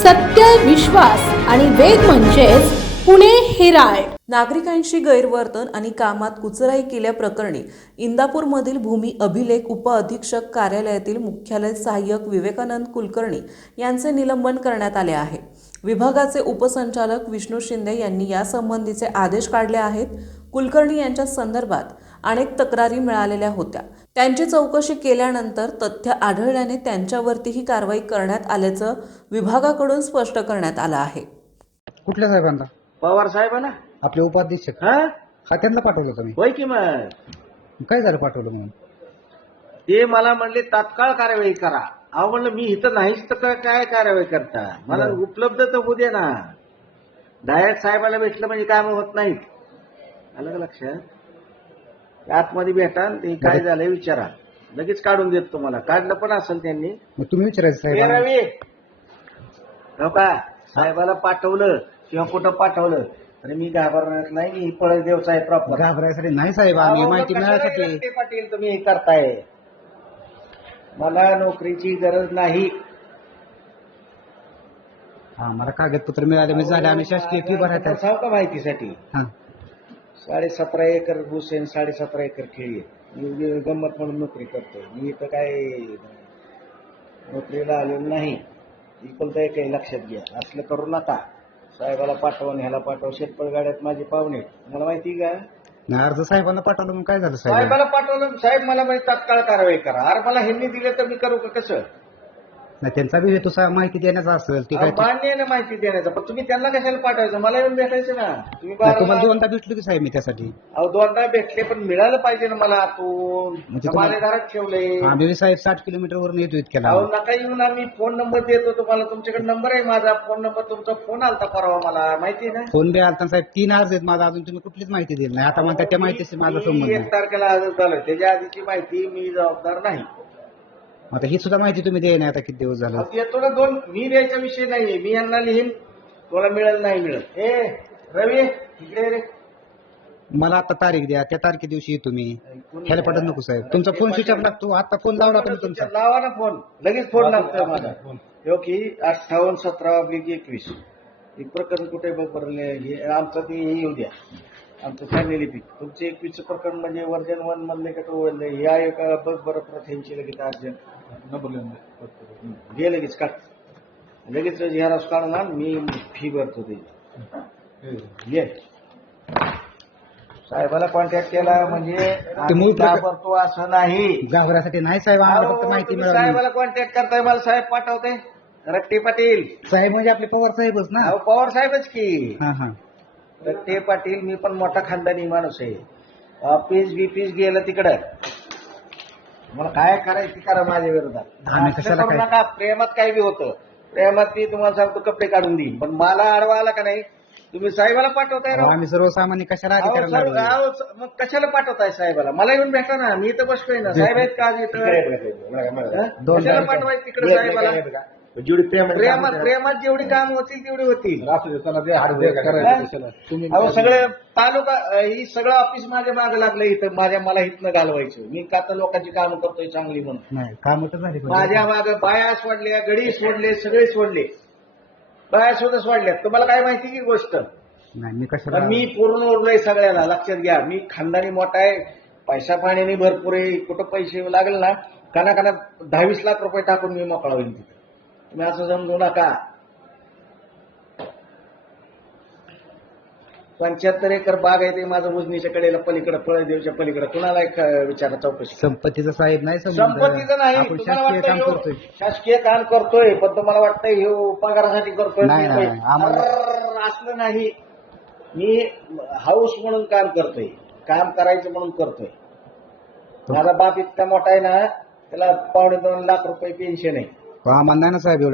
सत्य, विश्वास आणि वेग म्हणजेच पुणे हेराल्ड. नागरिकांशी गैरवर्तन आणि कामात कुचराई केल्याप्रकरणी इंदापूरमधील भूमी अभिलेख उपअधीक्षक कार्यालयातील मुख्यालय सहाय्यक विवेकानंद कुलकर्णी यांचे निलंबन करण्यात आले आहे. विभागाचे उपसंचालक विष्णू शिंदे यांनी यासंबंधीचे आदेश काढले आहेत. कुलकर्णी यांच्या संदर्भात अनेक तक्रारी मिळालेल्या होत्या. त्यांची चौकशी केल्यानंतर तथ्य आढळल्याने त्यांच्यावरतीही कारवाई करण्यात आल्याचं विभागाकडून स्पष्ट करण्यात आलं आहे. कुठल्या साहेबांना? पवार साहेबांना. आपले उपाध्यक्ष हा त्यांना पाठवलं तुम्ही? होय की मग काय झालं पाठवलं म्हणून? ते मला म्हणले तात्काळ कारवाई करा. अहो म्हणलं मी इथं नाहीच तर काय कारवाई करता, मला उपलब्ध तर होऊ दे ना. डायरेक्ट साहेबाला भेटलं म्हणजे काम होत नाहीत. आलं का लक्षात? आतमध्ये भेटा, ते काय झालंय विचारा, लगेच काढून देत तुम्हाला. काढलं पण असेल त्यांनी. मग तुम्ही विचारायचं हे साहेब. रवी हो का, साहेबाला पाठवलं किंवा कुठं पाठवलं आणि मी घाबरणार नाही. मी पळदेव साहेब प्रॉपर. घाबरायसाठी नाही साहेब, आम्ही माहिती मिळायसाठी. पाटील तुम्ही हे करताय, मला नोकरीची गरज नाही. हा, मला कागदपत्र मिळाले म्हणजे झाले. आम्ही शासकीय फी भरायचं. सांग का माहितीसाठी? हा, 17.5 एकर ऊस आहे, 17.5 एकर खेळी आहे. मी गंमत म्हणून नोकरी करतोय. मी इथं काय नोकरीला आलेलो नाही. इकडचं एक काही लक्षात घ्या, असलं करू नका. साहेबाला पाठवा, ह्याला पाठवा. शेतपळ गाड्यात माझे पाहुणे, मला माहिती का? नाही, अर्ज साहेबांना पाठवलं मग काय झालं साहेब? साहेबाला पाठवलं, साहेब मला म्हणजे तात्काळ कारवाई करा. अरे मला ह्यांनी दिलं तर मी करू का? कसं नाही, त्यांचा बी हेतू माहिती देण्याचा असेल. ती काय मान्य आहे ना माहिती देण्याचं, पण तुम्ही त्यांना कशाला पाठवायचं? मला येऊन भेटायचं ना. तुम्ही तुम्हाला दोनदा भेटलो की साहेब मी त्यासाठी. अहो दोनदा भेटले, पण मिळालं पाहिजे ना मला. आतून म्हणजे तुम्हाला- माझ्या घरात ठेवले. आम्ही साहेब 60 किलोमीटरवरून येतो इतक्याला. अहो नका येऊ ना, मी फोन नंबर देतो तुम्हाला. तुमच्याकडे नंबर आहे माझा, फोन नंबर. तुमचा फोन आलता परवा, मला माहिती आहे ना. फोन बी आलता साहेब. 3 अर्ज आहेत माझा, अजून तुम्ही कुठलीच माहिती दिली नाही. आता म्हणतात त्या माहितीशी माझा संबंध मी नाही. 1 तारखेला हजर झालोय, त्याच्या आधीची माहिती मी जबाबदार नाही. आता ही सुद्धा माहिती तुम्ही द्याय नाही. आता किती दिवस झालं? अहो, येतो ना. मी द्यायचा विषय नाहीये. मी यांना लिहीन, तुला मिळेल नाही मिळेल. ए रवी इकडे रे. मला आता तारीख द्या, त्या तारखे दिवशी येतो मी. ह्याला पडत नको साहेब. तुमचा फोन स्विच ऑफ लागतो. आता फोन लावला पण तुमचा. लावा ना फोन, लगेच फोन लागतोय माझा. हो की 58-17/21 हे प्रकरण कुठे भरले? हे आमचं ते हे येऊ द्या, आमचं फॅमिली पीक. तुमचे 21 प्रकरण म्हणजे वर्जन 1 मधले का 2 मधले? या एका बघ बरं प्रथेंची लगेच अर्जंट घे, लगेच काढ. लगेच झेरॉक्स काढून आण, मी फी भरतो ते. ये साहेबाला कॉन्टॅक्ट केला म्हणजे आम्ही घाबरतो असं नाही. घाबरासाठी नाही साहेब, आम्हाला फक्त माहिती मिळाली. साहेबाला कॉन्टॅक्ट करताय, मला साहेब पाठवते. रट्टे पाटील साहेब म्हणजे आपले पवार साहेबच ना? अहो पवार साहेबच की. हा हा. रट्टे पाटील, मी पण मोठा खानदानी माणूस आहे. ऑफिस बिफिस गेलं तिकडं, मला काय करायचं ते करा माझ्या विरोधात. आम्ही कशाला करू काय- नका. प्रेमात काय बी होतं, प्रेमात ती तुम्हाला सांगतो कपडे काढून देईन, पण मला आडवा आला का नाही, तुम्ही साहेबाला पाठवताय राव. आम्ही सर्वसामान्य कशाला अहो, अधिकार सर, लागलो? अहो, मग कशाला पाठवताय साहेबाला? मला येऊन भेटा ना, मी तर बसतोय ना. साहेब आहेत का आज इथं? कशाला पाठवायचं तिकडे साहेबाला? प्रेमात जेवढी काम होतील तेवढी होतील. अहो सगळे तालुका, ही सगळं ऑफिस माझ्या मागे लागलं इथं. मला इथनं घालवायचं. मी का तर लोकांची कामं करतोय चांगली म्हणून. नाही, काम तर झाली. माझ्या मागे बाया सोडल्या, गडी सोडले, सगळे सोडले. बाया सुद्धा सोडल्या. तुम्हाला काय माहिती की गोष्ट? नाही, मी कशाला? पण मी पूर्ण उरलोय सगळ्याला. लक्षात घ्या, मी खानदानी मोठा आहे, पैसा पाण्याने भरपूर आहे. कुठं पैसे लागले ना, काना 10-20 लाख रुपये टाकून मी मोकळा होईल तिथे. तुम्ही असं समजू नका. 75 एकर बाग आहे ते माझं उजनीच्या कडेला, पलीकडे पळदेवच्या पलीकडे. कुणाला एक विचारा चौकशी. संपत्तीचा साहेब नाही संबंध. संपत्तीचं नाही. आपण तुम्हाला शासकीय वाटतं काम ह्यो करतोय. शासकीय काम करतोय, पण तुम्हाला वाटतं हे पगारासाठी करतोय. नाही, नाही, आम्हाला- असलं नाही. मी हाऊस म्हणून काम करतोय, काम करायचं म्हणून करतोय. माझा बाप इतका मोठा आहे ना, त्याला 2.25 लाख रुपये पेन्शन आहे. आम्हाला नाही ना साहेब एवढं.